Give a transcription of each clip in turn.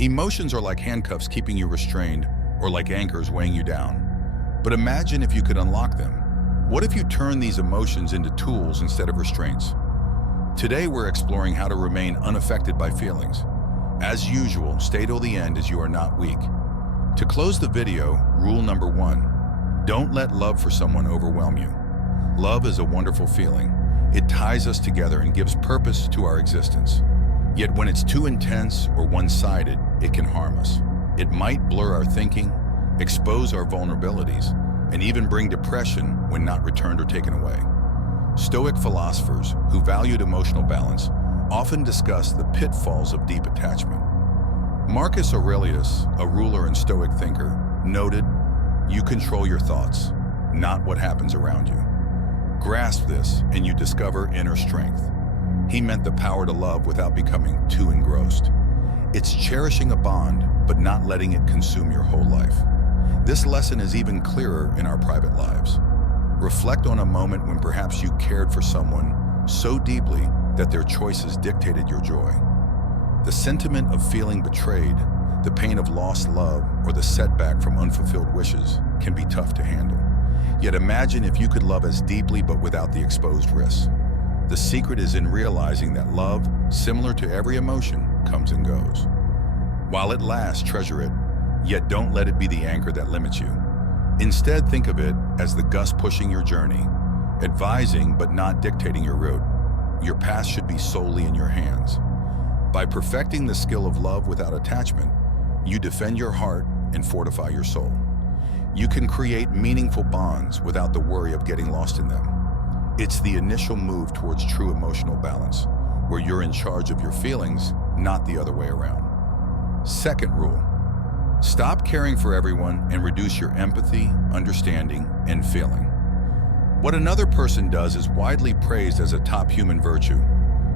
Emotions are like handcuffs keeping you restrained, or like anchors weighing you down. But imagine if you could unlock them. What if you turn these emotions into tools instead of restraints? Today we're exploring how to remain unaffected by feelings. As usual, stay till the end as you are not weak. To close the video, rule number 1, don't let love for someone overwhelm you. Love is a wonderful feeling. It ties us together and gives purpose to our existence. Yet when it's too intense or one-sided, it can harm us. It might blur our thinking, expose our vulnerabilities, and even bring depression when not returned or taken away. Stoic philosophers who valued emotional balance often discuss the pitfalls of deep attachment. Marcus Aurelius, a ruler and Stoic thinker, noted, "You control your thoughts, not what happens around you." Grasp this and you discover inner strength. He meant the power to love without becoming too engrossed. It's cherishing a bond, but not letting it consume your whole life. This lesson is even clearer in our private lives. Reflect on a moment when perhaps you cared for someone so deeply that their choices dictated your joy. The sentiment of feeling betrayed, the pain of lost love, or the setback from unfulfilled wishes can be tough to handle. Yet imagine if you could love as deeply but without the exposed risks. The secret is in realizing that love, similar to every emotion, comes and goes. While it lasts, treasure it, yet don't let it be the anchor that limits you. Instead, think of it as the gust pushing your journey, advising but not dictating your route. Your path should be solely in your hands. By perfecting the skill of love without attachment, you defend your heart and fortify your soul. You can create meaningful bonds without the worry of getting lost in them. It's the initial move towards true emotional balance, where you're in charge of your feelings, not the other way around. Second rule, stop caring for everyone and reduce your empathy, understanding, and feeling. What another person does is widely praised as a top human virtue.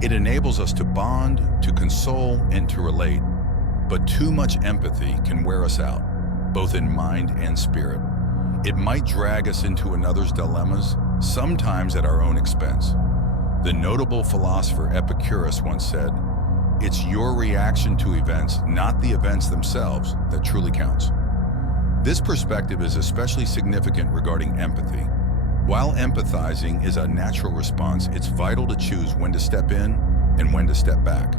It enables us to bond, to console, and to relate. But too much empathy can wear us out, both in mind and spirit. It might drag us into another's dilemmas, sometimes at our own expense. The notable philosopher Epicurus once said, "It's your reaction to events, not the events themselves, that truly counts." This perspective is especially significant regarding empathy. While empathizing is a natural response, it's vital to choose when to step in and when to step back.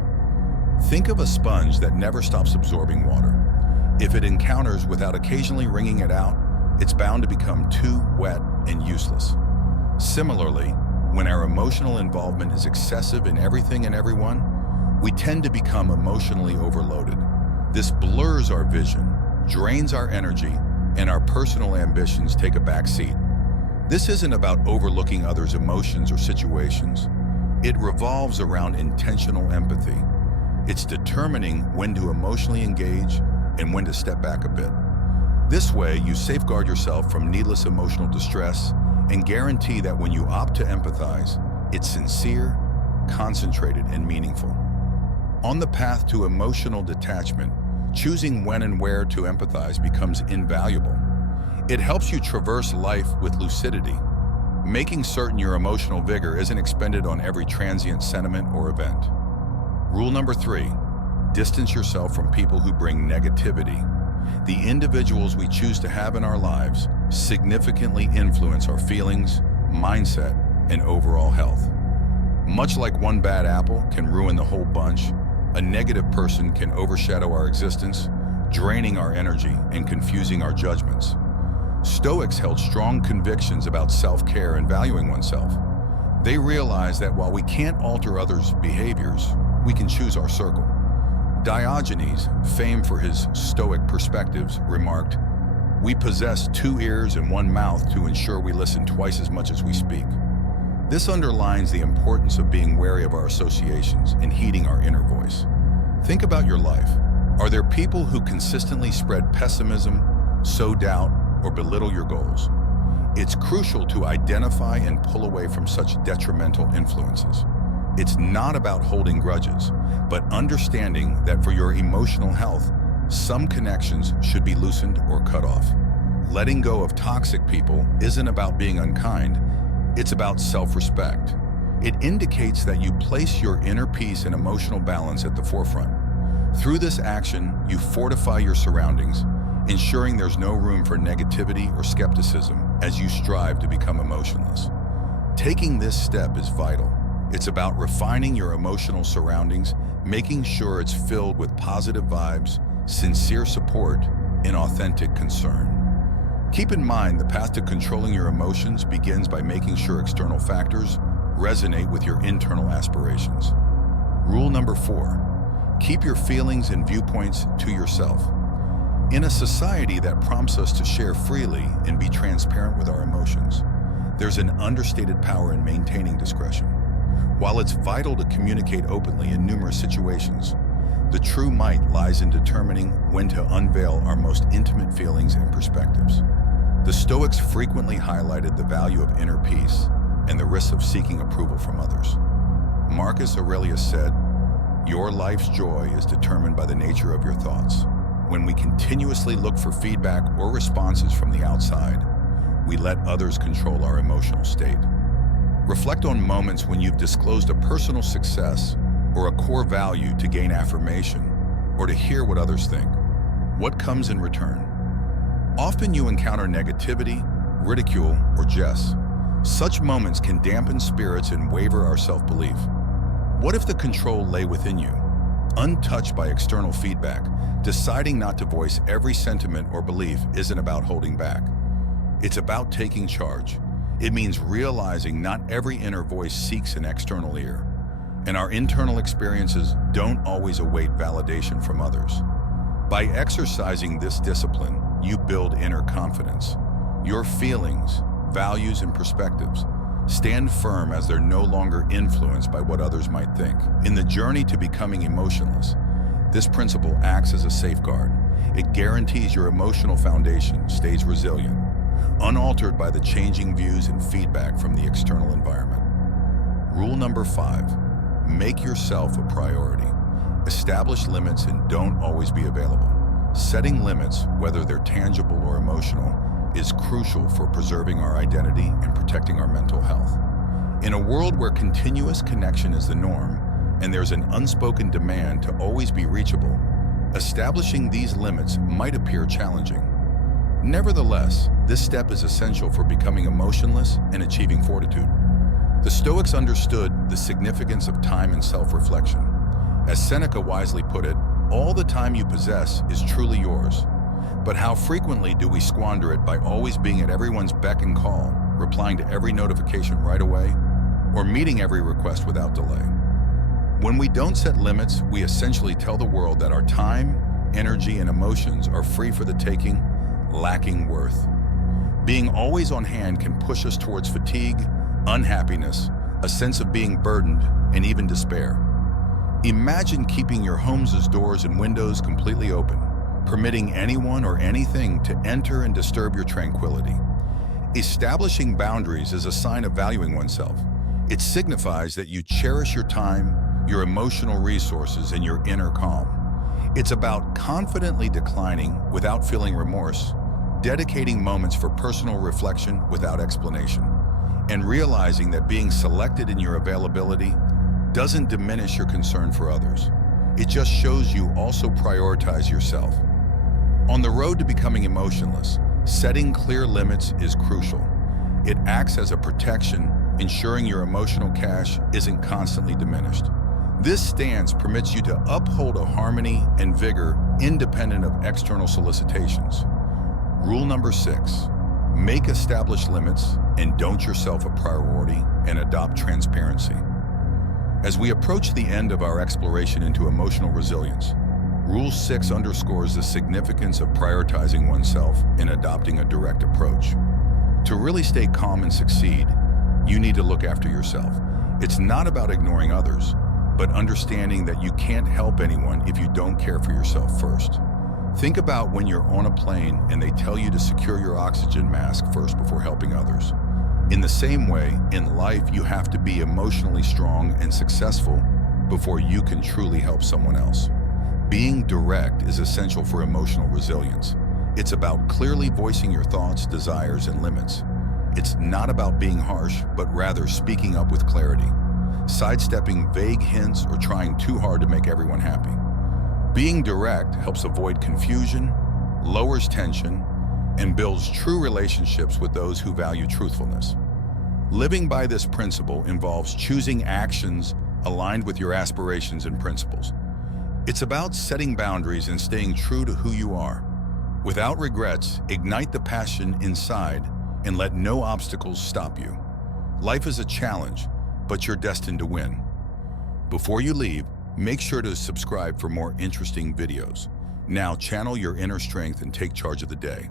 Think of a sponge that never stops absorbing water. If it encounters without occasionally wringing it out, it's bound to become too wet and useless. Similarly, when our emotional involvement is excessive in everything and everyone, we tend to become emotionally overloaded. This blurs our vision, drains our energy, and our personal ambitions take a back seat. This isn't about overlooking others' emotions or situations. It revolves around intentional empathy. It's determining when to emotionally engage and when to step back a bit. This way, you safeguard yourself from needless emotional distress and guarantee that when you opt to empathize, it's sincere, concentrated, and meaningful. On the path to emotional detachment, choosing when and where to empathize becomes invaluable. It helps you traverse life with lucidity, making certain your emotional vigor isn't expended on every transient sentiment or event. Rule number 3, distance yourself from people who bring negativity. The individuals we choose to have in our lives significantly influence our feelings, mindset, and overall health. Much like one bad apple can ruin the whole bunch, a negative person can overshadow our existence, draining our energy and confusing our judgments. Stoics held strong convictions about self-care and valuing oneself. They realized that while we can't alter others' behaviors, we can choose our circle. Diogenes, famed for his Stoic perspectives, remarked, "We possess 2 ears and 1 mouth to ensure we listen twice as much as we speak." This underlines the importance of being wary of our associations and heeding our inner voice. Think about your life. Are there people who consistently spread pessimism, sow doubt, or belittle your goals? It's crucial to identify and pull away from such detrimental influences. It's not about holding grudges, but understanding that for your emotional health, some connections should be loosened or cut off. Letting go of toxic people isn't about being unkind, it's about self-respect. It indicates that you place your inner peace and emotional balance at the forefront. Through this action, you fortify your surroundings, ensuring there's no room for negativity or skepticism as you strive to become emotionless. Taking this step is vital. It's about refining your emotional surroundings, making sure it's filled with positive vibes, sincere support, and authentic concern. Keep in mind, the path to controlling your emotions begins by making sure external factors resonate with your internal aspirations. Rule number 4, keep your feelings and viewpoints to yourself. In a society that prompts us to share freely and be transparent with our emotions, there's an understated power in maintaining discretion. While it's vital to communicate openly in numerous situations, the true might lies in determining when to unveil our most intimate feelings and perspectives. The Stoics frequently highlighted the value of inner peace and the risks of seeking approval from others. Marcus Aurelius said, "Your life's joy is determined by the nature of your thoughts." When we continuously look for feedback or responses from the outside, we let others control our emotional state. Reflect on moments when you've disclosed a personal success or a core value to gain affirmation or to hear what others think. What comes in return? Often you encounter negativity, ridicule, or jest. Such moments can dampen spirits and waver our self-belief. What if the control lay within you? Untouched by external feedback, deciding not to voice every sentiment or belief isn't about holding back. It's about taking charge. It means realizing not every inner voice seeks an external ear, and our internal experiences don't always await validation from others. By exercising this discipline, you build inner confidence. Your feelings, values, and perspectives stand firm as they're no longer influenced by what others might think. In the journey to becoming emotionless, this principle acts as a safeguard. It guarantees your emotional foundation stays resilient, unaltered by the changing views and feedback from the external environment. Rule number 5, make yourself a priority. Establish limits and don't always be available. Setting limits, whether they're tangible or emotional, is crucial for preserving our identity and protecting our mental health. In a world where continuous connection is the norm, and there's an unspoken demand to always be reachable, establishing these limits might appear challenging. Nevertheless, this step is essential for becoming emotionless and achieving fortitude. The Stoics understood the significance of time and self-reflection. As Seneca wisely put it, all the time you possess is truly yours. But how frequently do we squander it by always being at everyone's beck and call, replying to every notification right away, or meeting every request without delay? When we don't set limits, we essentially tell the world that our time, energy, and emotions are free for the taking, lacking worth. Being always on hand can push us towards fatigue, unhappiness, a sense of being burdened, and even despair. Imagine keeping your home's doors and windows completely open, permitting anyone or anything to enter and disturb your tranquility. Establishing boundaries is a sign of valuing oneself. It signifies that you cherish your time, your emotional resources, and your inner calm. It's about confidently declining without feeling remorse, dedicating moments for personal reflection without explanation, and realizing that being selected in your availability doesn't diminish your concern for others. It just shows you also prioritize yourself. On the road to becoming emotionless, setting clear limits is crucial. It acts as a protection, ensuring your emotional cache isn't constantly diminished. This stance permits you to uphold a harmony and vigor independent of external solicitations. Rule number 6, make established limits and don't yourself a priority and adopt transparency. As we approach the end of our exploration into emotional resilience, Rule 6 underscores the significance of prioritizing oneself and adopting a direct approach. To really stay calm and succeed, you need to look after yourself. It's not about ignoring others, but understanding that you can't help anyone if you don't care for yourself first. Think about when you're on a plane and they tell you to secure your oxygen mask first before helping others. In the same way, in life, you have to be emotionally strong and successful before you can truly help someone else. Being direct is essential for emotional resilience. It's about clearly voicing your thoughts, desires, and limits. It's not about being harsh, but rather speaking up with clarity, sidestepping vague hints or trying too hard to make everyone happy. Being direct helps avoid confusion, lowers tension, and builds true relationships with those who value truthfulness. Living by this principle involves choosing actions aligned with your aspirations and principles. It's about setting boundaries and staying true to who you are. Without regrets, ignite the passion inside and let no obstacles stop you. Life is a challenge, but you're destined to win. Before you leave, make sure to subscribe for more interesting videos. Now channel your inner strength and take charge of the day.